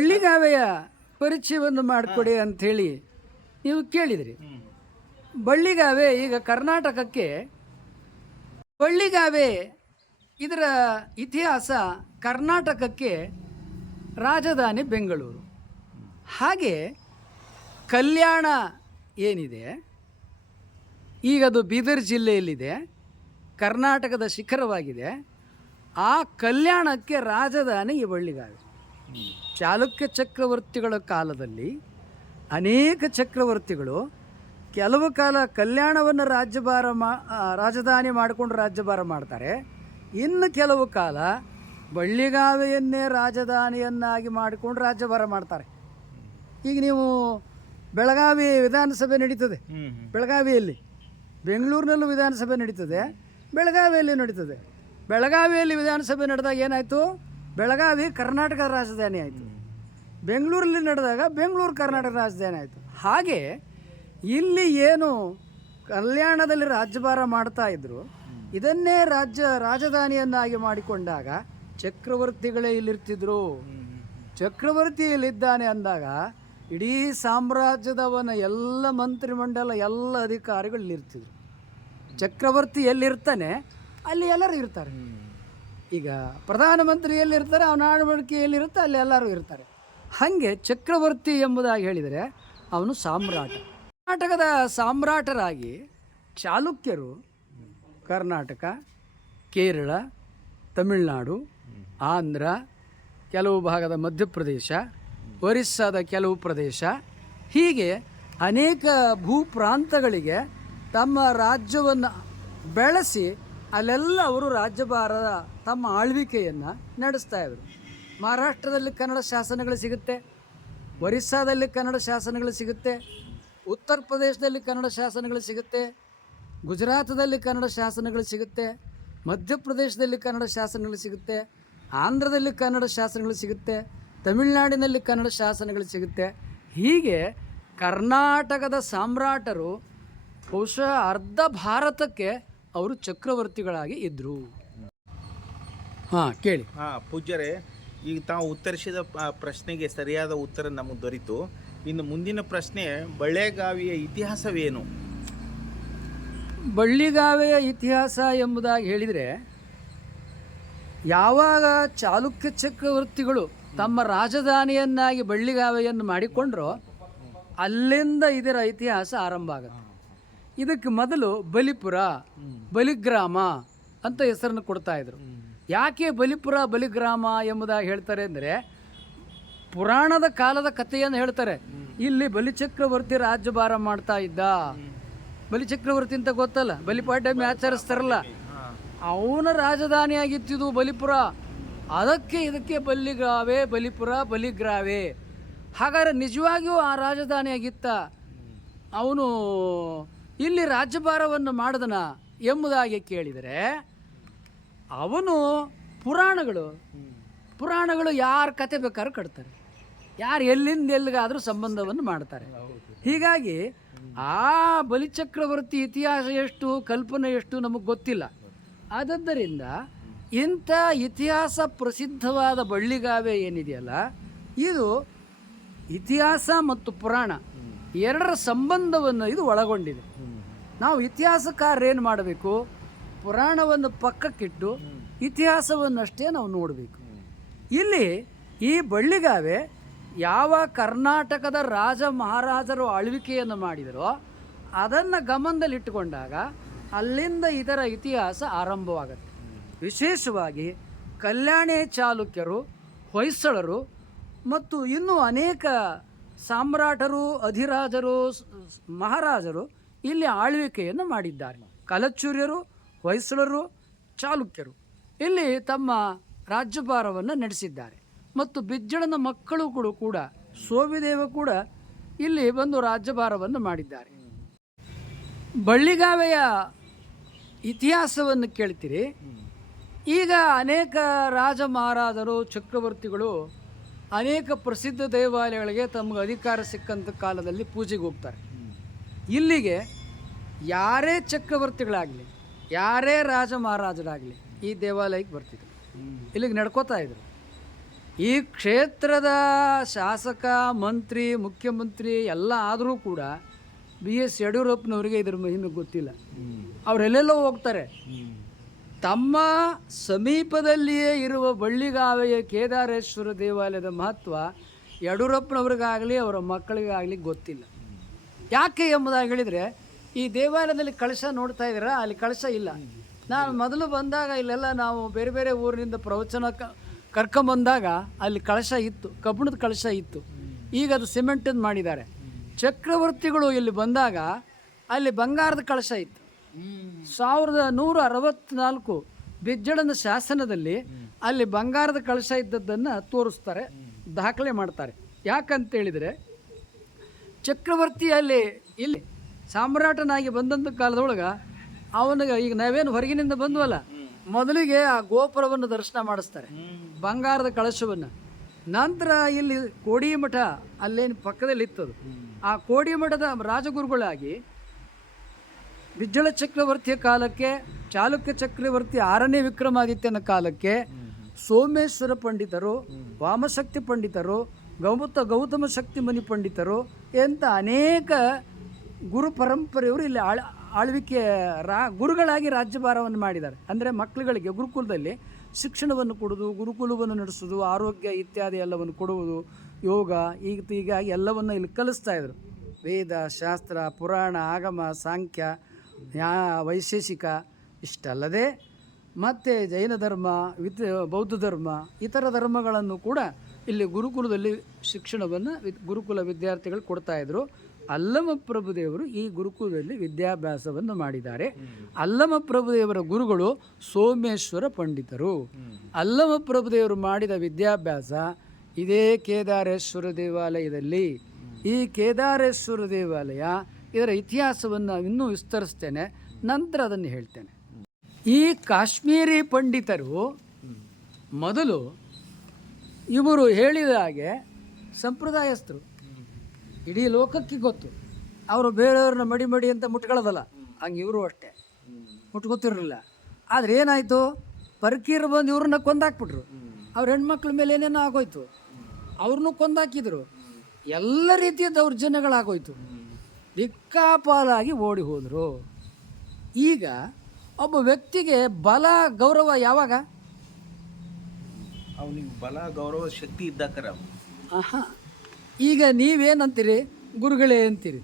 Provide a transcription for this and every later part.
ಬಳ್ಳಿಗಾವೆಯ ಪರಿಚಯವನ್ನು ಮಾಡಿಕೊಡಿ ಅಂಥೇಳಿ ನೀವು ಕೇಳಿದ್ರಿ. ಬಳ್ಳಿಗಾವೆ ಈಗ ಕರ್ನಾಟಕಕ್ಕೆ ಬಳ್ಳಿಗಾವೆ ಇದರ ಇತಿಹಾಸ ಕರ್ನಾಟಕಕ್ಕೆ ರಾಜಧಾನಿ ಬೆಂಗಳೂರು. ಹಾಗೆ ಕಲ್ಯಾಣ ಏನಿದೆ, ಈಗ ಅದು ಬೀದರ್ ಜಿಲ್ಲೆಯಲ್ಲಿದೆ, ಕರ್ನಾಟಕದ ಶಿಖರವಾಗಿದೆ, ಆ ಕಲ್ಯಾಣಕ್ಕೆ ರಾಜಧಾನಿ ಈ ಬಳ್ಳಿಗಾವೆ. ಚಾಲುಕ್ಯ ಚಕ್ರವರ್ತಿಗಳ ಕಾಲದಲ್ಲಿ ಅನೇಕ ಚಕ್ರವರ್ತಿಗಳು ಕೆಲವು ಕಾಲ ಕಲ್ಯಾಣವನ್ನು ರಾಜ್ಯಭಾರ ಮಾ ರಾಜಧಾನಿ ಮಾಡಿಕೊಂಡು ರಾಜ್ಯಭಾರ ಮಾಡ್ತಾರೆ. ಇನ್ನು ಕೆಲವು ಕಾಲ ಬಳ್ಳಿಗಾವೆಯನ್ನೇ ರಾಜಧಾನಿಯನ್ನಾಗಿ ಮಾಡಿಕೊಂಡು ರಾಜ್ಯಭಾರ ಮಾಡ್ತಾರೆ. ಈಗ ನೀವು ಬೆಳಗಾವಿ ವಿಧಾನಸಭೆ ನಡೀತದೆ. ಬೆಳಗಾವಿಯಲ್ಲಿ ಬೆಂಗಳೂರಿನಲ್ಲೂ ವಿಧಾನಸಭೆ ನಡೀತದೆ ಬೆಳಗಾವಿಯಲ್ಲಿ ನಡೀತದೆ. ಬೆಳಗಾವಿಯಲ್ಲಿ ವಿಧಾನಸಭೆ ನಡೆದಾಗ ಏನಾಯಿತು? ಬೆಳಗಾವಿ ಕರ್ನಾಟಕದ ರಾಜಧಾನಿ ಆಯಿತು. ಬೆಂಗಳೂರಲ್ಲಿ ನಡೆದಾಗ ಬೆಂಗಳೂರು ಕರ್ನಾಟಕ ರಾಜಧಾನಿ ಆಯಿತು. ಹಾಗೆ ಇಲ್ಲಿ ಏನು ಕಲ್ಯಾಣದಲ್ಲಿ ರಾಜ್ಯಭಾರ ಮಾಡ್ತಾ ಇದ್ರು, ಇದನ್ನೇ ರಾಜ್ಯ ರಾಜಧಾನಿಯನ್ನಾಗಿ ಮಾಡಿಕೊಂಡಾಗ ಚಕ್ರವರ್ತಿಗಳೇ ಇಲ್ಲಿರ್ತಿದ್ರು. ಚಕ್ರವರ್ತಿ ಇಲ್ಲಿದ್ದಾನೆ ಅಂದಾಗ ಇಡೀ ಸಾಮ್ರಾಜ್ಯದವನ ಎಲ್ಲ ಮಂತ್ರಿಮಂಡಲ, ಎಲ್ಲ ಅಧಿಕಾರಿಗಳು ಇಲ್ಲಿರ್ತಿದ್ರು. ಚಕ್ರವರ್ತಿ ಎಲ್ಲಿರ್ತಾನೆ? ಅಲ್ಲಿ ಎಲ್ಲರೂ ಇರ್ತಾರೆ. ಈಗ ಪ್ರಧಾನಮಂತ್ರಿ ಎಲ್ಲಿರ್ತಾರೆ ಅವನ ಆಡಳಿಕೆ ಎಲ್ಲಿರುತ್ತೆ ಅಲ್ಲಿ ಎಲ್ಲರೂ ಇರ್ತಾರೆ. ಹಾಗೆ ಚಕ್ರವರ್ತಿ ಎಂಬುದಾಗಿ ಹೇಳಿದರೆ ಅವನು ಸಾಮ್ರಾಟ. ಕರ್ನಾಟಕದ ಸಾಮ್ರಾಟರಾಗಿ ಚಾಲುಕ್ಯರು ಕರ್ನಾಟಕ, ಕೇರಳ, ತಮಿಳುನಾಡು, ಆಂಧ್ರ, ಕೆಲವು ಭಾಗದ ಮಧ್ಯಪ್ರದೇಶ, ಒರಿಸ್ಸಾದ ಕೆಲವು ಪ್ರದೇಶ, ಹೀಗೆ ಅನೇಕ ಭೂ ಪ್ರಾಂತಗಳಿಗೆ ತಮ್ಮ ರಾಜ್ಯವನ್ನು ಬೆಳೆಸಿ ಅಲ್ಲೆಲ್ಲ ಅವರು ರಾಜ್ಯಭಾರದ ತಮ್ಮ ಆಳ್ವಿಕೆಯನ್ನು ನಡೆಸ್ತಾ ಇದ್ರು. ಮಹಾರಾಷ್ಟ್ರದಲ್ಲಿ ಕನ್ನಡ ಶಾಸನಗಳು ಸಿಗುತ್ತೆ, ಒರಿಸ್ಸಾದಲ್ಲಿ ಕನ್ನಡ ಶಾಸನಗಳು ಸಿಗುತ್ತೆ, ಉತ್ತರ ಪ್ರದೇಶದಲ್ಲಿ ಕನ್ನಡ ಶಾಸನಗಳು ಸಿಗುತ್ತೆ, ಗುಜರಾತದಲ್ಲಿ ಕನ್ನಡ ಶಾಸನಗಳು ಸಿಗುತ್ತೆ ಮಧ್ಯಪ್ರದೇಶದಲ್ಲಿ ಕನ್ನಡ ಶಾಸನಗಳು ಸಿಗುತ್ತೆ, ಆಂಧ್ರದಲ್ಲಿ ಕನ್ನಡ ಶಾಸನಗಳು ಸಿಗುತ್ತೆ, ತಮಿಳುನಾಡಿನಲ್ಲಿ ಕನ್ನಡ ಶಾಸನಗಳು ಸಿಗುತ್ತೆ. ಹೀಗೆ ಕರ್ನಾಟಕದ ಸಾಮ್ರಾಟರು ಬಹುಶಃ ಅರ್ಧ ಭಾರತಕ್ಕೆ ಅವರು ಚಕ್ರವರ್ತಿಗಳಾಗಿ ಇದ್ದರು ಹಾಂ ಕೇಳಿ. ಹಾ ಪೂಜ್ಯರೇ ಈಗ ತಾವು ಉತ್ತರಿಸಿದ ಪ್ರಶ್ನೆಗೆ ಸರಿಯಾದ ಉತ್ತರ ನಮಗೆ ದೊರೀತು. ಇನ್ನು ಮುಂದಿನ ಪ್ರಶ್ನೆ ಬಳ್ಳೆಗಾವಿಯ ಇತಿಹಾಸವೇನು? ಬಳ್ಳಿಗಾವೆಯ ಇತಿಹಾಸ ಎಂಬುದಾಗಿ ಹೇಳಿದರೆ ಯಾವಾಗ ಚಾಲುಕ್ಯ ಚಕ್ರವರ್ತಿಗಳು ತಮ್ಮ ರಾಜಧಾನಿಯನ್ನಾಗಿ ಬಳ್ಳಿಗಾವೆಯನ್ನು ಮಾಡಿಕೊಂಡ್ರೋ ಅಲ್ಲಿಂದ ಇದರ ಇತಿಹಾಸ ಆರಂಭ ಆಗುತ್ತೆ. ಇದಕ್ಕೆ ಮೊದಲು ಬಲಿಪುರ ಬಲಿಗ್ರಾಮ ಅಂತ ಹೆಸರನ್ನು ಕೊಡ್ತಾ ಇದ್ರು. ಯಾಕೆ ಬಲಿಪುರ ಬಲಿಗ್ರಾಮ ಎಂಬುದಾಗಿ ಹೇಳ್ತಾರೆ ಅಂದರೆ ಪುರಾಣದ ಕಾಲದ ಕಥೆಯನ್ನು ಹೇಳ್ತಾರೆ. ಇಲ್ಲಿ ಬಲಿಚಕ್ರವರ್ತಿ ರಾಜ್ಯಭಾರ ಮಾಡ್ತಾ ಇದ್ದ. ಬಲಿಚಕ್ರವರ್ತಿ ಅಂತ ಗೊತ್ತಲ್ಲ? ಬಲಿಪಾಡ್ಯಮಿ ಆಚರಿಸ್ತಾರಲ್ಲ ಅವನ ರಾಜಧಾನಿಯಾಗಿತ್ತಿದು ಬಲಿಪುರ. ಅದಕ್ಕೆ ಇದಕ್ಕೆ ಬಲ್ಲಿಗ್ರಾವೆ ಬಲಿಪುರ ಬಲಿಗ್ರಾವೆ. ಹಾಗಾದ್ರೆ ನಿಜವಾಗಿಯೂ ಆ ರಾಜಧಾನಿಯಾಗಿತ್ತ. ಅವನು ಇಲ್ಲಿ ರಾಜ್ಯಭಾರವನ್ನು ಮಾಡಿದನ ಎಂಬುದಾಗಿ ಕೇಳಿದರೆ, ಅವನು ಪುರಾಣಗಳು ಪುರಾಣಗಳು ಯಾರ ಕತೆ ಬೇಕಾದ್ರೂ ಕಟ್ತಾರೆ. ಯಾರು ಎಲ್ಲಿಂದ ಎಲ್ಲಿಗಾದರೂ ಸಂಬಂಧವನ್ನು ಮಾಡ್ತಾರೆ. ಹೀಗಾಗಿ ಆ ಬಲಿಚಕ್ರವರ್ತಿ ಇತಿಹಾಸ ಎಷ್ಟು, ಕಲ್ಪನೆ ಎಷ್ಟು ನಮಗೆ ಗೊತ್ತಿಲ್ಲ. ಆದದ್ದರಿಂದ ಇಂಥ ಇತಿಹಾಸ ಪ್ರಸಿದ್ಧವಾದ ಬಳ್ಳಿಗಾವೆ ಏನಿದೆಯಲ್ಲ, ಇದು ಇತಿಹಾಸ ಮತ್ತು ಪುರಾಣ. ಎರಡರ ಸಂಬಂಧವನ್ನು ಇದು ಒಳಗೊಂಡಿದೆ. ನಾವು ಇತಿಹಾಸಕಾರರೇನು ಮಾಡಬೇಕು? ಪುರಾಣವನ್ನು ಪಕ್ಕಕ್ಕಿಟ್ಟು ಇತಿಹಾಸವನ್ನಷ್ಟೇ ನಾವು ನೋಡಬೇಕು. ಇಲ್ಲಿ ಈ ಬಳ್ಳಿಗಾವೆ ಯಾವ ಕರ್ನಾಟಕದ ರಾಜ ಮಹಾರಾಜರು ಆಳ್ವಿಕೆಯನ್ನು ಮಾಡಿದರೋ ಅದನ್ನು ಗಮನದಲ್ಲಿಟ್ಟುಕೊಂಡಾಗ ಅಲ್ಲಿಂದ ಇದರ ಇತಿಹಾಸ ಆರಂಭವಾಗುತ್ತೆ. ವಿಶೇಷವಾಗಿ ಕಲ್ಯಾಣಿ ಚಾಲುಕ್ಯರು, ಹೊಯ್ಸಳರು ಮತ್ತು ಇನ್ನೂ ಅನೇಕ ಸಾಮ್ರಾಟರು, ಅಧಿರಾಜರು ಮಹಾರಾಜರು ಇಲ್ಲಿ ಆಳ್ವಿಕೆಯನ್ನು ಮಾಡಿದ್ದಾರೆ. ಕಲಚೂರ್ಯರು, ಹೊಯ್ಸಳರು, ಚಾಲುಕ್ಯರು ಇಲ್ಲಿ ತಮ್ಮ ರಾಜ್ಯಭಾರವನ್ನು ನಡೆಸಿದ್ದಾರೆ. ಮತ್ತು ಬಿಜ್ಜಳನ ಮಕ್ಕಳು ಕೂಡ ಸೋವಿದೇವ ಕೂಡ ಇಲ್ಲಿ ಬಂದು ರಾಜ್ಯಭಾರವನ್ನು ಮಾಡಿದ್ದಾರೆ. ಬಳ್ಳಿಗಾವೆಯ ಇತಿಹಾಸವನ್ನು ಕೇಳ್ತೀರಿ. ಈಗ ಅನೇಕ ರಾಜ ಮಹಾರಾಜರು, ಚಕ್ರವರ್ತಿಗಳು ಅನೇಕ ಪ್ರಸಿದ್ಧ ದೇವಾಲಯಗಳಿಗೆ ತಮಗೆ ಅಧಿಕಾರ ಸಿಕ್ಕಂಥ ಕಾಲದಲ್ಲಿ ಪೂಜೆಗೆ ಹೋಗ್ತಾರೆ. ಇಲ್ಲಿಗೆ ಯಾರೇ ಚಕ್ರವರ್ತಿಗಳಾಗಲಿ, ಯಾರೇ ರಾಜ ಮಹಾರಾಜರಾಗಲಿ ಈ ದೇವಾಲಯಕ್ಕೆ ಬರ್ತಿದ್ರು. ಇಲ್ಲಿಗೆ ನಡ್ಕೋತಾ ಇದ್ರು. ಈ ಕ್ಷೇತ್ರದ ಶಾಸಕ, ಮಂತ್ರಿ, ಮುಖ್ಯಮಂತ್ರಿ ಎಲ್ಲ ಆದರೂ ಕೂಡ ಬಿ ಎಸ್ ಯಡಿಯೂರಪ್ಪನವರಿಗೆ ಇದ್ರ ಮಹಿಮೆ ಗೊತ್ತಿಲ್ಲ. ಅವರೆಲ್ಲೆಲ್ಲೋ ಹೋಗ್ತಾರೆ. ತಮ್ಮ ಸಮೀಪದಲ್ಲಿಯೇ ಇರುವ ಬಳ್ಳಿಗಾವೆಯ ಕೇದಾರೇಶ್ವರ ದೇವಾಲಯದ ಮಹತ್ವ ಯಡಿಯೂರಪ್ಪನವ್ರಿಗಾಗಲಿ, ಅವರ ಮಕ್ಕಳಿಗಾಗಲಿ ಗೊತ್ತಿಲ್ಲ. ಯಾಕೆ ಎಂಬುದಾಗಿ ಹೇಳಿದರೆ, ಈ ದೇವಾಲಯದಲ್ಲಿ ಕಳಶ ನೋಡ್ತಾ ಇದ್ದೀರಾ? ಅಲ್ಲಿ ಕಳಶ ಇಲ್ಲ. ನಾನು ಮೊದಲು ಬಂದಾಗ ಇಲ್ಲೆಲ್ಲ ನಾವು ಬೇರೆ ಬೇರೆ ಊರಿನಿಂದ ಪ್ರವಚನ ಕರ್ಕೊಂಬಂದಾಗ ಅಲ್ಲಿ ಕಳಶ ಇತ್ತು, ಕಬ್ಬಿಣದ ಕಳಶ ಇತ್ತು. ಈಗ ಅದು ಸಿಮೆಂಟನ್ನು ಮಾಡಿದ್ದಾರೆ. ಚಕ್ರವರ್ತಿಗಳು ಇಲ್ಲಿ ಬಂದಾಗ ಅಲ್ಲಿ ಬಂಗಾರದ ಕಳಶ ಇತ್ತು. ಸಾವಿರದ ನೂರ ಅರವತ್ನಾಲ್ಕು ಬಿಜ್ಜಳನ ಶಾಸನದಲ್ಲಿ ಅಲ್ಲಿ ಬಂಗಾರದ ಕಳಶ ಇದ್ದದ್ದನ್ನು ತೋರಿಸ್ತಾರೆ, ದಾಖಲೆ ಮಾಡ್ತಾರೆ. ಯಾಕಂತ ಹೇಳಿದ್ರೆ ಚಕ್ರವರ್ತಿ ಅಲ್ಲಿ ಇಲ್ಲಿ ಸಾಮ್ರಾಟನಾಗಿ ಬಂದಂಥ ಕಾಲದೊಳಗೆ ಅವನಿಗೆ ಈಗ ನಾವೇನು ಹೊರಗಿನಿಂದ ಬಂದ್ವಲ್ಲ, ಮೊದಲಿಗೆ ಆ ಗೋಪುರವನ್ನು ದರ್ಶನ ಮಾಡಿಸ್ತಾರೆ, ಬಂಗಾರದ ಕಳಶವನ್ನು. ನಂತರ ಇಲ್ಲಿ ಕೋಡಿ ಮಠ ಅಲ್ಲೇನು ಪಕ್ಕದಲ್ಲಿ ಇತ್ತದು ಆ ಕೋಡಿ ಮಠದ ರಾಜಗುರುಗಳಾಗಿ ಬಿಜ್ಜಳ ಚಕ್ರವರ್ತಿಯ ಕಾಲಕ್ಕೆ ಚಾಲುಕ್ಯ ಚಕ್ರವರ್ತಿ ಆರನೇ ವಿಕ್ರಮಾದಿತ್ಯನ ಕಾಲಕ್ಕೆ ಸೋಮೇಶ್ವರ ಪಂಡಿತರು, ವಾಮಶಕ್ತಿ ಪಂಡಿತರು ಗೌತ ಗೌತಮ ಶಕ್ತಿ ಮನಿ ಪಂಡಿತರು ಎಂಥ ಅನೇಕ ಗುರು ಪರಂಪರೆಯವರು ಇಲ್ಲಿ ಆಳ್ ಆಳ್ವಿಕೆ ರಾ ಗುರುಗಳಾಗಿ ರಾಜ್ಯಭಾರವನ್ನು ಮಾಡಿದ್ದಾರೆ. ಅಂದರೆ ಮಕ್ಕಳುಗಳಿಗೆ ಗುರುಕುಲದಲ್ಲಿ ಶಿಕ್ಷಣವನ್ನು ಕೊಡೋದು ಗುರುಕುಲವನ್ನು ನಡೆಸೋದು ಆರೋಗ್ಯ ಇತ್ಯಾದಿ ಎಲ್ಲವನ್ನು ಕೊಡುವುದು, ಯೋಗ ಈಗ ಹೀಗಾಗಿ ಎಲ್ಲವನ್ನು ಇಲ್ಲಿ ಕಲಿಸ್ತಾ ಇದ್ದರು ವೇದ, ಶಾಸ್ತ್ರ, ಪುರಾಣ, ಆಗಮ, ಸಾಂಖ್ಯ ನ್ಯಾ ವೈಶೇಷಿಕ ಇಷ್ಟಲ್ಲದೆ ಮತ್ತು ಜೈನ ಧರ್ಮ, ವಿತ್ ಬೌದ್ಧ ಧರ್ಮ ಇತರ ಧರ್ಮಗಳನ್ನು ಕೂಡ ಇಲ್ಲಿ ಗುರುಕುಲದಲ್ಲಿ ಶಿಕ್ಷಣವನ್ನು ವಿದ್ ಗುರುಕುಲ ವಿದ್ಯಾರ್ಥಿಗಳು ಕೊಡ್ತಾ ಇದ್ದರು ಅಲ್ಲಮ ಪ್ರಭುದೇವರು ಈ ಗುರುಕುಲದಲ್ಲಿ ವಿದ್ಯಾಭ್ಯಾಸವನ್ನು ಮಾಡಿದ್ದಾರೆ. ಅಲ್ಲಮ ಪ್ರಭುದೇವರ ಗುರುಗಳು ಸೋಮೇಶ್ವರ ಪಂಡಿತರು. ಅಲ್ಲಮ ಪ್ರಭುದೇವರು ಮಾಡಿದ ವಿದ್ಯಾಭ್ಯಾಸ ಇದೇ ಕೇದಾರೇಶ್ವರ ದೇವಾಲಯದಲ್ಲಿ. ಈ ಕೇದಾರೇಶ್ವರ ದೇವಾಲಯ ಇದರ ಇತಿಹಾಸವನ್ನು ಇನ್ನೂ ವಿಸ್ತರಿಸ್ತೇನೆ, ನಂತರ ಅದನ್ನು ಹೇಳ್ತೇನೆ. ಈ ಕಾಶ್ಮೀರಿ ಪಂಡಿತರು ಮೊದಲು ಇವರು ಹೇಳಿದ ಹಾಗೆ ಸಂಪ್ರದಾಯಸ್ಥರು. ಇಡೀ ಲೋಕಕ್ಕೆ ಗೊತ್ತು. ಅವರು ಬೇರೆಯವ್ರನ್ನ ಮಡಿ ಮಡಿ ಅಂತ ಮುಟ್ಕೊಳ್ಳೋದಲ್ಲ. ಹಂಗೆ ಇವರು ಅಷ್ಟೇ. ಮುಟ್ಕೊತಿರಲಿಲ್ಲ. ಆದರೆ ಏನಾಯಿತು? ಪರ್ಕೀರ್ ಬಂದು ಇವ್ರನ್ನ ಕೊಂದಾಕ್ಬಿಟ್ರು. ಅವ್ರ ಹೆಣ್ಮಕ್ಳ ಮೇಲೆ ಏನೇನೋ ಆಗೋಯ್ತು. ಅವ್ರನ್ನೂ ಕೊಂದಾಕಿದ್ರು. ಎಲ್ಲ ರೀತಿಯ ದೌರ್ಜನ್ಯಗಳಾಗೋಯ್ತು. ದಿಕ್ಕಾಪಾಲಾಗಿ ಓಡಿ ಹೋದರು. ಈಗ ಒಬ್ಬ ವ್ಯಕ್ತಿಗೆ ಬಲ ಗೌರವ ಯಾವಾಗ? ಅವನಿಗೆ ಬಲ ಗೌರವ ಶಕ್ತಿ ಇದ್ದಾಕರ ಆಹಾ. ಈಗ ನೀವೇನಂತೀರಿ? ಗುರುಗಳೇ ಅಂತೀರಿ.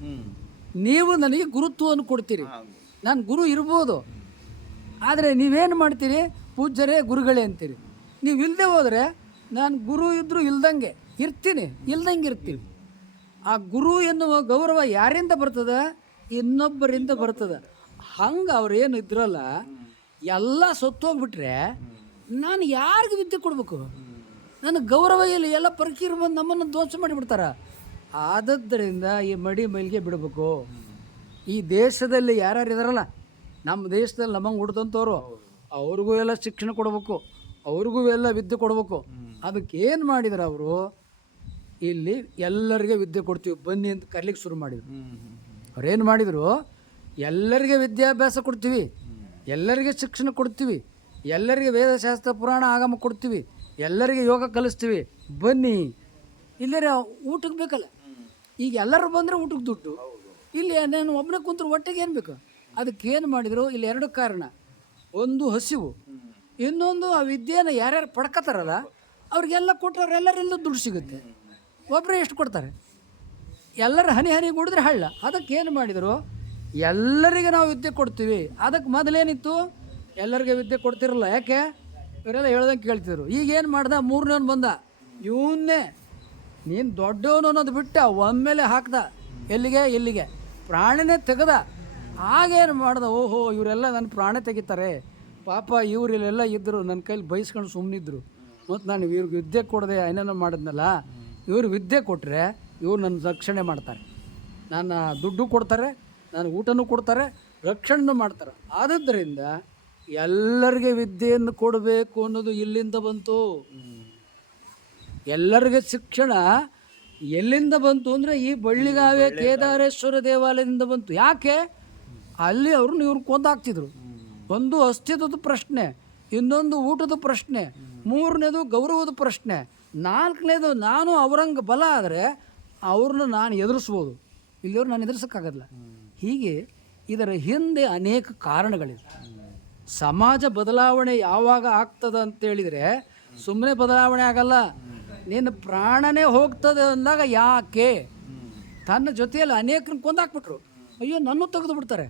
ನೀವು ನನಗೆ ಗುರುತ್ವವನ್ನು ಕೊಡ್ತೀರಿ. ನಾನು ಗುರು ಇರ್ಬೋದು. ಆದರೆ ನೀವೇನು ಮಾಡ್ತೀರಿ? ಪೂಜ್ಯರೇ ಗುರುಗಳೇ ಅಂತೀರಿ. ನೀವು ಇಲ್ಲದೆ ಹೋದರೆ ನಾನು ಗುರು ಇದ್ದರೂ ಇಲ್ದಂಗೆ ಇರ್ತೀನಿ. ಇಲ್ದಂಗೆ ಇರ್ತೀನಿ. ಆ ಗುರು ಎನ್ನುವ ಗೌರವ ಯಾರಿಂದ ಬರ್ತದೆ? ಇನ್ನೊಬ್ಬರಿಂದ ಬರ್ತದೆ. ಹಂಗೆ ಅವ್ರೇನು ಇದ್ರಲ್ಲ, ಎಲ್ಲ ಸೊತ್ತೋಗ್ಬಿಟ್ರೆ ನಾನು ಯಾರಿಗೆ ವಿದ್ಯೆ ಕೊಡಬೇಕು? ನನ್ನ ಗೌರವ ಇಲ್ಲ, ಎಲ್ಲ ಪರಕೀರು ಬಂದು ನಮ್ಮನ್ನು ದೋಷ ಮಾಡಿಬಿಡ್ತಾರ. ಆದದ್ದರಿಂದ ಈ ಮಡಿ ಮೈಲಿಗೆ ಬಿಡಬೇಕು. ಈ ದೇಶದಲ್ಲಿ ಯಾರ್ಯಾರು ಇದಾರಲ್ಲ ನಮ್ಮ ದೇಶದಲ್ಲಿ ನಮಗೆ ಹುಡ್ದಂಥವ್ರು ಅವ್ರಿಗೂ ಎಲ್ಲ ಶಿಕ್ಷಣ ಕೊಡಬೇಕು, ಅವ್ರಿಗೂ ಎಲ್ಲ ವಿದ್ಯೆ ಕೊಡಬೇಕು. ಅದಕ್ಕೆ ಏನು ಮಾಡಿದ್ರು ಅವರು ಇಲ್ಲಿ ಎಲ್ಲರಿಗೆ ವಿದ್ಯೆ ಕೊಡ್ತೀವಿ. ಬನ್ನಿ ಅಂತ ಕರ್ಲಿಕ್ಕೆ ಶುರು ಮಾಡಿದರು. ಅವ್ರೇನು ಮಾಡಿದರು? ಎಲ್ಲರಿಗೆ ವಿದ್ಯಾಭ್ಯಾಸ ಕೊಡ್ತೀವಿ. ಎಲ್ಲರಿಗೆ ಶಿಕ್ಷಣ ಕೊಡ್ತೀವಿ. ಎಲ್ಲರಿಗೆ ವೇದಶಾಸ್ತ್ರ ಪುರಾಣ ಆಗಮ ಕೊಡ್ತೀವಿ. ಎಲ್ಲರಿಗೆ ಯೋಗ ಕಲಿಸ್ತೀವಿ. ಬನ್ನಿ. ಇಲ್ಲರ ಊಟಕ್ಕೆ ಬೇಕಲ್ಲ? ಈಗ ಎಲ್ಲರೂ ಬಂದರೆ ಊಟಕ್ಕೆ ದುಡ್ಡು. ಇಲ್ಲಿ ನಾನು ಒಬ್ಬನೇ ಕುಂತ್ರು ಒಟ್ಟಿಗೆ ಏನು ಬೇಕು? ಅದಕ್ಕೆ ಏನು ಮಾಡಿದರು? ಇಲ್ಲಿ ಎರಡು ಕಾರಣ. ಒಂದು ಹಸಿವು. ಇನ್ನೊಂದು ಆ ವಿದ್ಯೆನ ಯಾರ್ಯಾರು ಪಡ್ಕೋತಾರಲ್ಲ ಅವ್ರಿಗೆಲ್ಲ ಕೊಟ್ಟರೆ ಅವರೆಲ್ಲರಿಂದ ದುಡ್ಡು ಸಿಗುತ್ತೆ. ಒಬ್ಬರೇ ಎಷ್ಟು ಕೊಡ್ತಾರೆ? ಎಲ್ಲರ ಹನಿ ಹನಿ ಕುಡಿದ್ರೆ ಹಳ್ಳ. ಅದಕ್ಕೆ ಏನು ಮಾಡಿದರು? ಎಲ್ಲರಿಗೆ ನಾವು ವಿದ್ಯೆ ಕೊಡ್ತೀವಿ. ಅದಕ್ಕೆ ಮೊದಲೇನಿತ್ತು? ಎಲ್ಲರಿಗೆ ವಿದ್ಯೆ ಕೊಡ್ತಿರಲ್ಲ. ಯಾಕೆ? ಇವರೆಲ್ಲ ಹೇಳ್ದಂಗೆ ಕೇಳ್ತಿದ್ರು. ಈಗ ಏನು ಮಾಡ್ದ? ಮೂರನೇವನು ಬಂದ. ಇವನ್ನೇ. ನೀನು ದೊಡ್ಡವನು ಅನ್ನೋದು ಬಿಟ್ಟ ಒಮ್ಮೆಲೆ ಹಾಕ್ದ. ಎಲ್ಲಿಗೆ? ಎಲ್ಲಿಗೆ? ಪ್ರಾಣನೇ ತೆಗೆದ. ಆಗೇನು ಮಾಡ್ದೆ? ಓಹೋ, ಇವರೆಲ್ಲ ನನ್ನ ಪ್ರಾಣ ತೆಗಿತಾರೆ. ಪಾಪ ಇವರಿಲ್ಲೆಲ್ಲ ಇದ್ದರು ನನ್ನ ಕೈಲಿ ಬಯಸ್ಕೊಂಡು ಸುಮ್ಮನಿದ್ರು ಮತ್ತು ನಾನು ಇವ್ರಿಗೆ ವಿದ್ಯೆ ಕೊಡದೆ ಏನೇನೋ ಮಾಡಿದ್ನಲ್ಲ? ಇವ್ರು ವಿದ್ಯೆ ಕೊಟ್ಟರೆ ಇವರು ನನ್ನ ರಕ್ಷಣೆ ಮಾಡ್ತಾರೆ. ನನ್ನ ದುಡ್ಡು ಕೊಡ್ತಾರೆ ನನಗೆ ಊಟನೂ ಕೊಡ್ತಾರೆ ರಕ್ಷಣೆನೂ ಮಾಡ್ತಾರೆ. ಆದ್ದರಿಂದ ಎಲ್ಲರಿಗೆ ವಿದ್ಯೆಯನ್ನು ಕೊಡಬೇಕು ಅನ್ನೋದು ಇಲ್ಲಿಂದ ಬಂತು. ಎಲ್ಲರಿಗೆ ಶಿಕ್ಷಣ ಎಲ್ಲಿಂದ ಬಂತು ಅಂದರೆ ಈ ಬಳ್ಳಿಗಾವೆ ಕೇದಾರೇಶ್ವರ ದೇವಾಲಯದಿಂದ ಬಂತು. ಯಾಕೆ? ಅಲ್ಲಿ ಅವ್ರನ್ನ ಇವ್ರು ಕೊಂದಾಕ್ತಿದ್ರು. ಒಂದು ಅಸ್ತಿತ್ವದ ಪ್ರಶ್ನೆ ಇನ್ನೊಂದು ಊಟದ ಪ್ರಶ್ನೆ ಮೂರನೇದು ಗೌರವದ ಪ್ರಶ್ನೆ. ನಾಲ್ಕನೇದು ನಾನು ಅವರಂಗೆ ಬಲ ಆದರೆ ಅವ್ರನ್ನ ನಾನು ಎದುರಿಸ್ಬೋದು. ಇಲ್ಲಿಯವ್ರು ನಾನು ಎದುರಿಸೋಕ್ಕಾಗಲ್ಲ. ಹೀಗೆ ಇದರ ಹಿಂದೆ ಅನೇಕ ಕಾರಣಗಳಿವೆ. ಸಮಾಜ ಬದಲಾವಣೆ ಯಾವಾಗ ಆಗ್ತದೆ ಅಂತೇಳಿದರೆ ಸುಮ್ಮನೆ ಬದಲಾವಣೆ ಆಗಲ್ಲ. ನಿನ್ನ ಪ್ರಾಣನೇ ಹೋಗ್ತದೆ ಅಂದಾಗ ಯಾಕೆ? ತನ್ನ ಜೊತೆಯಲ್ಲಿ ಅನೇಕರನ್ನ ಕೊಂದಾಕ್ಬಿಟ್ರು. ಅಯ್ಯೋ ನನ್ನೂ ತೆಗೆದು ಬಿಡ್ತಾರೆ.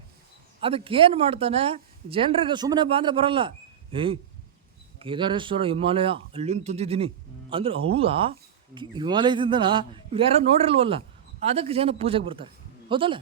ಅದಕ್ಕೇನು ಮಾಡ್ತಾನೆ? ಜನರಿಗೆ ಸುಮ್ಮನೆ ಬಾಂದ್ರೆ ಬರಲ್ಲ. ಏಯ್, ಕೇದಾರೇಶ್ವರ ಹಿಮಾಲಯ ಅಲ್ಲಿಂದ ತಂದಿದ್ದೀನಿ ಅಂದ್ರೆ ಹೌದಾ? ಹಿಮಾಲಯದಿಂದನಾ? ಇವ್ರು ಯಾರು ನೋಡಿರಲ್ವಲ್ಲ ಅದಕ್ಕೆ ಜನ ಪೂಜೆಗೆ ಬರ್ತಾರೆ. ಹೌದಲ್ಲ?